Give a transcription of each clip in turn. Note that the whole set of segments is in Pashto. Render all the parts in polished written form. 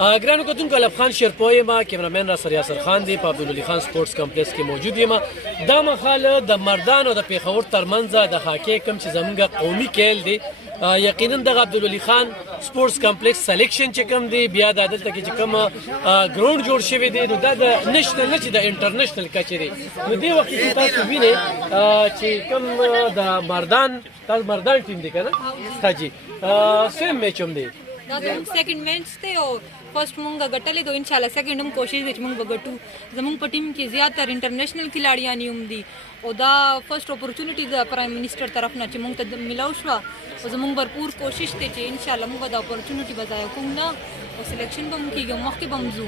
ګرانو کتونکو الف خان شیرپوی یم کیمرامین را سره یاسر خان دی په عبدالولي خان سپورټس کمپلیکس کې موجود یم دا مخاله د مردانو د پیښور ترمنځ د هاکي کوم چې زمونږ قومي کیل دی یقینا د عبدالولي خان سپورټس کمپلیکس سلیکشن چې کوم دی بیا د دلته کې چې کوم ګراوند جوړ شوی دی نو دا د نېشنل نه چې د انټرنیشنل کچې دی نو دې وخت کې تاسو وینئ چې کوم د مردان ټیم دی که نه ستا جي سیم میچ هم دی دا زموږ سیکنډ میچ دی او فرست مونږ ګټلې دو انشاءالله سیکنډ هم کوشش دی چې مونږ به ګټو زموږ په ټیم کې زیاتره انټرنیشنل کھلاړیان هم دي او دا فرست اپورچونټي د پرایم منسټر طرف نه چې مونږ ته ملاو شوه او زموږ भरपूर کوشش دی چې انشاءالله مونږ دا اپورچونټي به ضایع کوو نه او سلیکشن به مو کېږي مخکې به مو ځو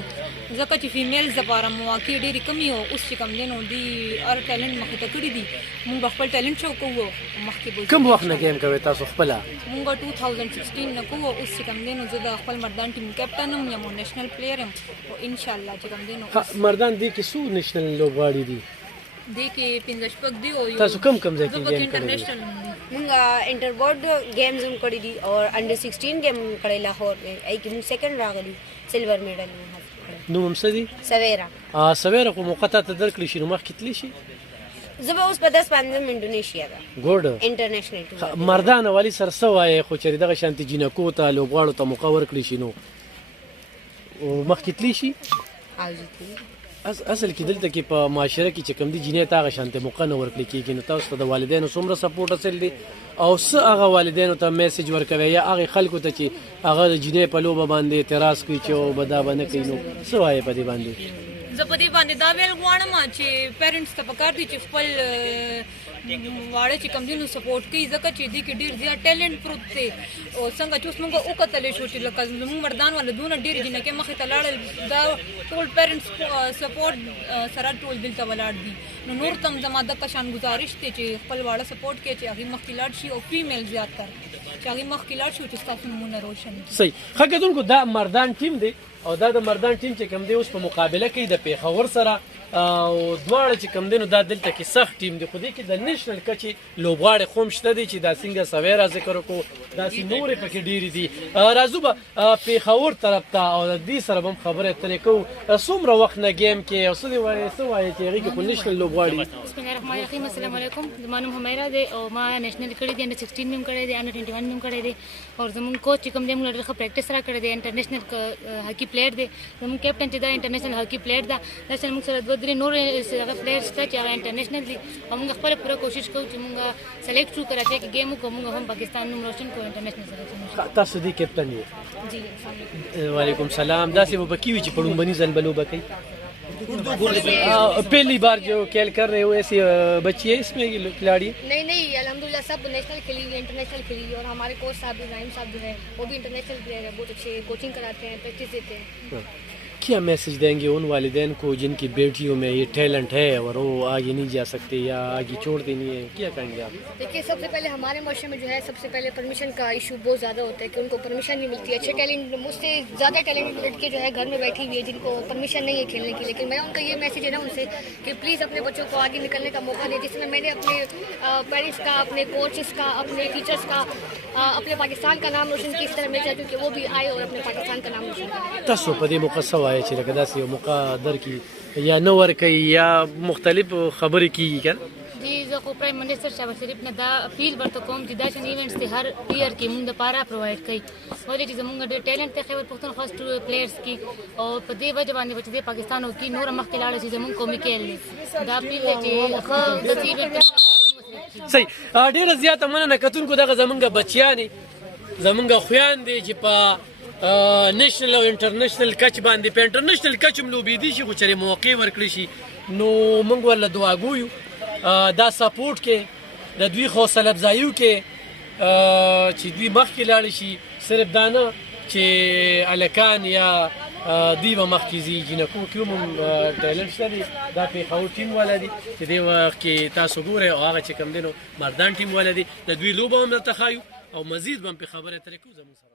ځکه چې فیمیلز دپاره مواقع ډېرې کمې او اوس چې کوم دی نو دوی هر ټیلنټ مخې ته کړي دي مونږ به خپل ټیلنټ شو کوو مخکې به کوم وخت نه ګیم کوئ تاسو خپله مونږ 2016 نه کوو اوس چې کوم دی نو زه د خپل مردان ټیم کیپټن هم یم او نیشنل پلیر یم او انشاءالله چې کوم دی نو مردان دې کې څو نیشنل لوبغاړي دي دې کې 15 شپږ دي او تاسو کوم ځای کې ګیم انټرنیشنل مونږ انټر بورډ گیمز هم کړي دي او انډر 16 گیم کړي لاهور کې ای کې مونږ سیکنډ راغلي سلور میډل نو هم څه دي سویرا خو موقع ته درکړي شي نو مخکې تللی شي زه به اوس په 10-15 انډونیشیا ده ګوډ انټرنیشنل مردان والی سر څه وایي خو چې دغه شانتي جینکو ته لوبغاړو ته موقع ورکړي شي نو مخکې تللی شي اصل کې دلته کې په معاشره کې چې کوم دي جینۍ ته هغه شانتې موقع نه ورکړل کېږي نو تاسو ته د والدینو څومره سپورټ حاصل دی او څه هغه والدینو ته میسج ورکوي یا هغې خلکو ته چې هغه د جینۍ په لوبه باندې اعتراض کوي چې او به دا به نه کوي نو څه وایې په دې باندې زه په دې باندې دا ویل غواړم چې پیرنټس ته پکار دي چې خپل واړه چې کوم دي نو سپورټ کوي ځکه چې دې کې ډېر زیات ټیلنټ پروت دی او څنګه چې اوس موږ وکتلی شو چې لکه زموږ مردان والا دونه ډېرې جینکې مخې ته لاړل دا ټول پیرنټس سپورټ سره ټول دلته ولاړ دي نو نور ته هم زما دغه شان ګزارش دی چې خپل واړه سپورټ کوي چې هغې مخکې لاړ شي او فیمیل زیاتتر چې هغې مخکې لاړ شي چې ستاسو نومونه روشن صحیح ښه کتونکو دا مردان ټیم دی او دا د مردان ټیم چې کوم دی اوس په مقابله کوي د پیښور سره او دواړه چې کوم دی نو دا دلته کې سخت ټیم دی خو دې کې د نیشنل کچې لوبغاړي خو هم شته دي چې دا څنګه سویرا ذکر وکړو داسې نورې پکې ډېرې دي راځو به پیښور طرف ته او د دې سره به هم خبرې اترې کوو څومره وخت نه ګیم کې او څه وایي چې هغې کې خو نیشنل لوبغاړي بسم الله الرحمن الرحیم السلام علیکم زما نوم حمیرا دی او ما نیشنل کړی دی انډر 16 مې هم کړی دی انډر 21 مې هم کړی دی او زموږ کوچ چې کوم دی موږ ډېر ښه پریکټس را کړی دی انټرنیشنل هاکي پلیئر دی زموږ کیپټن چې دا انټرنیشنل هاکي پلیئر ده داسې موږ سره دوه درې نور هغه پلیئرز شته چې هغه انټرنیشنل دي او موږ خپله پوره کوشش کوو چې موږ سلیکټ شو کراچۍ کې ګیم وکړو موږ هم پاکستان نوم روشن کړو انټرنیشنل سلیکشن تاسو دې کیپټن یې جی وعلیکم سلام داسې به پکې وي چې په لومبني ځل به لوبه کوي पहली बार जो खेल कर रहे हो ऐसी बच्ची है इसमें खिलाड़ी नहीं अल्हम्दुलिल्लाह सब नेशनल खेली इंटरनेशनल खेली और हमारे कोच साहब इब्राहिम साहब जो है वो भी इंटरनेशनल प्लेयर है बहुत अच्छे कोचिंग कराते हैं प्रैक्टिस देते हैं क्या मैसेज देंगे उन वालिदैन को जिनकी बेटियों में ये टैलेंट है और वो आगे नहीं जा सकते या आगे छोड़ देनी है क्या कहेंगे आप देखिए सबसे पहले हमारे माशरे में जो है सबसे पहले परमिशन का इशू बहुत ज़्यादा होता है कि उनको परमिशन नहीं मिलती है अच्छे टैलेंट मुझसे ज़्यादा टैलेंट लड़के जो है घर में बैठी हुई है जिनको परमिशन नहीं है खेलने की लेकिन मैं उनका ये मैसेज है ना उनसे कि प्लीज़ अपने बच्चों को आगे निकलने का मौका दें जिसमें मैंने अपने पेरेंट्स का अपने कोचेस का अपने टीचर्स का अपने पाकिस्तान का नाम रोशन किया इस तरह मैं चाहती हूँ कि वो भी आए और अपने पाकिस्तान का नाम रोशन करें تاسو په دې موقع څه وایئ چې لکه داسې یو موقع درکړي یا نه ورکوي یا مختلف خبرې کېږي که جی زه خو پرایم منسټر شهباز شریف نه دا اپیل ورته کوم چې دا شان ایونټس دی هر ایئر کې موږ دپاره پرووایډ کوي ولې چې زموږ ډېر ټیلنټ دی خیبر پښتونخوا پلیئرس کې او په دې وجه باندې چې د پاکستان او کې نوره مخکې لاړه شي زموږ قومي کیل دی دا اپیل دی چې ښه داسې ایونټ صحیح ډېره زیاته مننه کتونکو دغه زمونږ بچیانې زمونږ خویان دي چې په نیشنل او انټرنیشنل کچ باندې په انټرنیشنل کچ هم لوبېدي شي خو چېرې موقع ورکړي شي نو موږ ورله دعا ګویو دا سپورټ کې د دوی حوصله افزایو کې چې دوی مخکې لاړې شي صرف دا نه چې هلکان یا دوی به مخکې ځي جینکو کې هم ټیلنټ شته دي دا پیښور ټیم والا دي چې دې وخت کې تاسو ګورئ او هغه چې کوم دی نو مردان ټیم والا دي د دوی لوبه هم درته ښایو او مزید به هم پرې خبرې اترې کوو زموږ سره